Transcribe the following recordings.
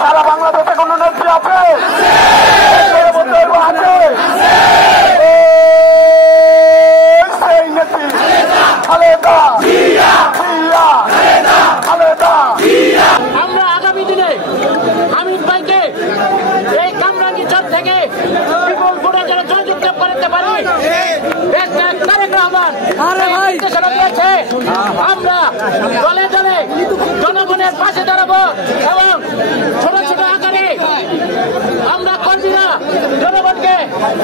সারা বাংলাদেশে কোন নেত্রী আছে? আছে সেই নেত্রী খালেদা জিয়া। খালেদা আমরা আগামী দিনে হামিদ ভাইকে এই কামরাঙ্গীরচর থেকে বিপুল ভোটে যেন জয়যুক্ত করতে পারি। তারেক রহমান নির্দেশনা দিয়েছে, আমরা দলে দলে জনগণের পাশে দাঁড়াবো এবং ছোট ছোট আকারে আমরা কর্মীরা জনগণকে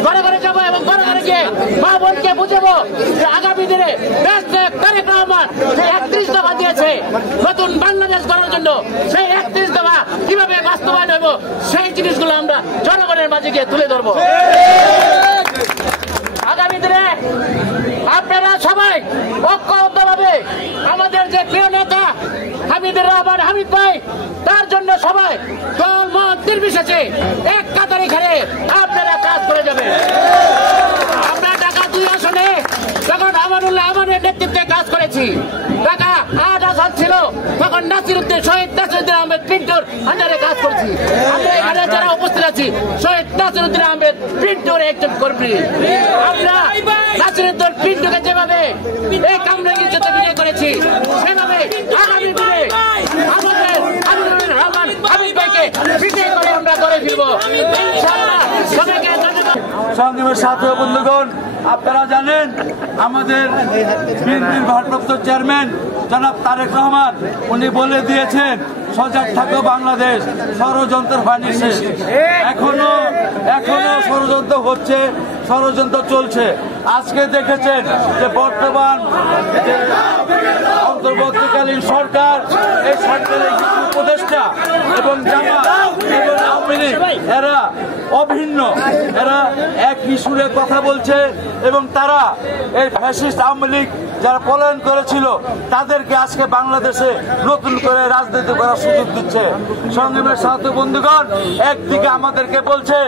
ঘরে ঘরে যাবো এবং ঘরে ঘরে গিয়ে মা বোনকে বুঝাবো যে আগামী দিনে তারেক রহমান যে 31 দফা দিয়েছে নতুন বাংলাদেশ গড়ার জন্য, সেই 31 দফা কিভাবে বাস্তবায়ন হইব সেই জিনিসগুলো আমরা জনগণের মাঝে গিয়ে তুলে ধরবো। আগামী দিনে আপনারা সবাই ঐক্যবদ্ধভাবে আমাদের যে প্রিয় নেতা হামিদুর রহমান হামিদ ভাই, তার জন্য সবাই দল মত নির্বিশেষে এক কাতারে খেলে আপনারা কাজ করে যাবেন। আমরা ঢাকা 2 আসনে যখন আমানুল্লাহ আমানের নেতৃত্বে কাজ করেছি, ঢাকা 8 আসন ছিল তখন শহীদ নাসিরউদ্দিন আহমেদ পিন্টুর আন্ডারে কাজ করছি। আমরা এখানে যারা উপস্থিত আছি শহীদ নাসিরউদ্দিন আহমেদ পিন্টুর একজন কর্মী। আমরা নাসিরউদ্দিন পিন্টুকে যেভাবে এই কামরাঙ্গীরচরে বিজয় করেছি, সেভাবে আগামী দিনে আমাদের হামিদুর রহমান হামিদ ভাইকে বিজয় করে আমরা গড়ে ফিরবো ইনশাআল্লাহ। সবাইকে ধন্যবাদ। সংগ্রামের সাথী ও বন্ধুগণ, আপনারা জানেন আমাদের বিএনপির ভারপ্রাপ্ত চেয়ারম্যান জনাব তারেক রহমান উনি বলে দিয়েছেন সজাগ থাকো বাংলাদেশ, ষড়যন্ত্র হয়নি শেষ। এখনো ষড়যন্ত্র হচ্ছে, ষড়যন্ত্র চলছে। আজকে দেখেছেন যে বর্তমান অন্তর্বর্তীকালীন সরকার, এই সরকারের কিছু উপদেষ্টা এবং জামাত এবং আওয়ামী লীগ এরা অভিন্ন, এরা এক সুরে কথা বলছে এবং তারা এই ফ্যাসিস্ট আওয়ামী লীগ যারা পলায়ন করেছিল তাদেরকে আজকে বাংলাদেশে নতুন করে রাজনীতি করার সুযোগ দিচ্ছে। সংগ্রামের সাথী বন্ধুগণ, একদিকে আমাদেরকে বলছে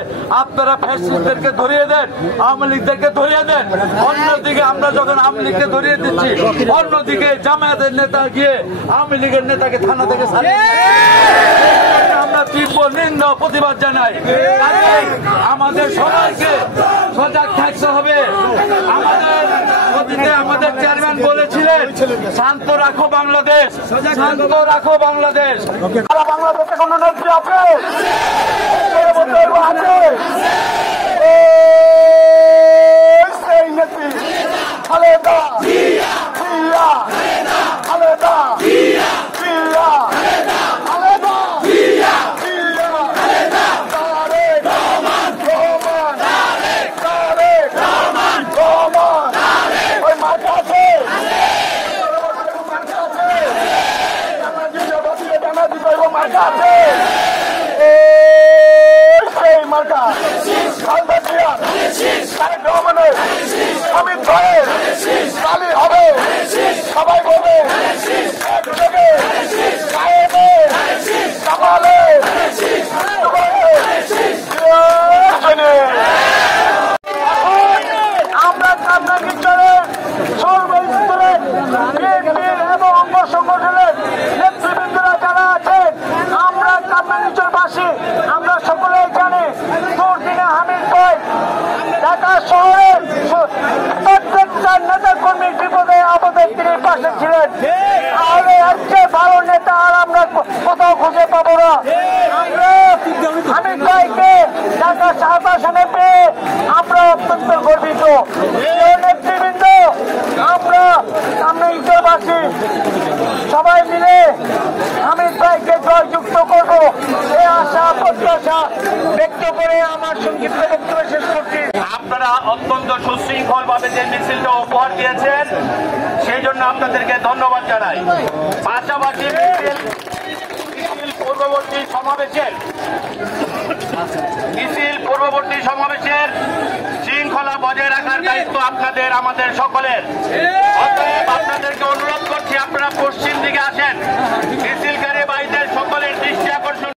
আপনারা ফ্যাসিস্টদেরকে ধরিয়ে দেন, আওয়ামী লীগদেরকে ধরিয়ে দেন, অন্যদিকে আমরা যখন আওয়ামী লীগকে ধরিয়ে দিচ্ছি, অন্যদিকে জামায়াতের নেতা গিয়ে আওয়ামী লীগের নেতাকে থানা থেকে ছাড়িয়ে আমরা তীব্র নিন্দা প্রতিবাদ জানাই। আমাদের সবাইকে সজাগ থাকতে হবে। আমাদের চেয়ারম্যান বলেছিলেন শান্ত রাখো বাংলাদেশ, শান্ত রাখো বাংলাদেশ। সারা বাংলাদেশে কোন নেত্রী আছে? আছে সেই নেত্রী খালেদা জিয়া। খালেদা জিয়া। সেই মার্কা খালেদা জিয়া তারেক রহমানের হামিদ ভাইয়ের কালি হবে, সবাই বলবে একযোগে কায়েমে কামালে আমরা কামরাঙ্গীরচরে সর্বস্তরে বিএনপির এবং অঙ্গ সংগঠনের নেতৃবৃন্দরা যারা আছেন, আমরা কামরাঙ্গীরচরবাসী আমরা সকলেই জানি দুর্দিনে হামিদ ভাই ঢাকা শহরের প্রত্যেকটা নেতা কর্মী বিপদে আপদে তিনি পাশে ছিলেন। তাহলে এর চেয়ে ভালো নেতা আর আমরা কোথাও খুঁজে পাবো না। আমরা হামিদ ভাইকে ঢাকা 7 আসনে পেয়ে আমরা অত্যন্ত গর্বিত। নেতৃবৃন্দ, আমরা কামরাঙ্গীরচরবাসী সবাই মিলে হামিদ ভাইকে জয়যুক্ত করব এই আশা প্রত্যাশা ব্যক্ত করে আমার সংক্ষিপ্ত বক্তব্য শেষ করছি। আপনারা অত্যন্ত সুশৃঙ্খল ভাবে যে মিছিলটা উপহার দিয়েছেন সেই জন্য আপনাদেরকে ধন্যবাদ জানাই। পাশাপাশি মিছিল পূর্ববর্তী সমাবেশের শৃঙ্খলা বজায় রাখার দায়িত্ব আপনাদের, আমাদের সকলের। অতএব আপনাদেরকে অনুরোধ করছি আপনারা পশ্চিম দিকে আসেন। মিছিলকারী ভাইদের সকলের দৃষ্টি আকর্ষণ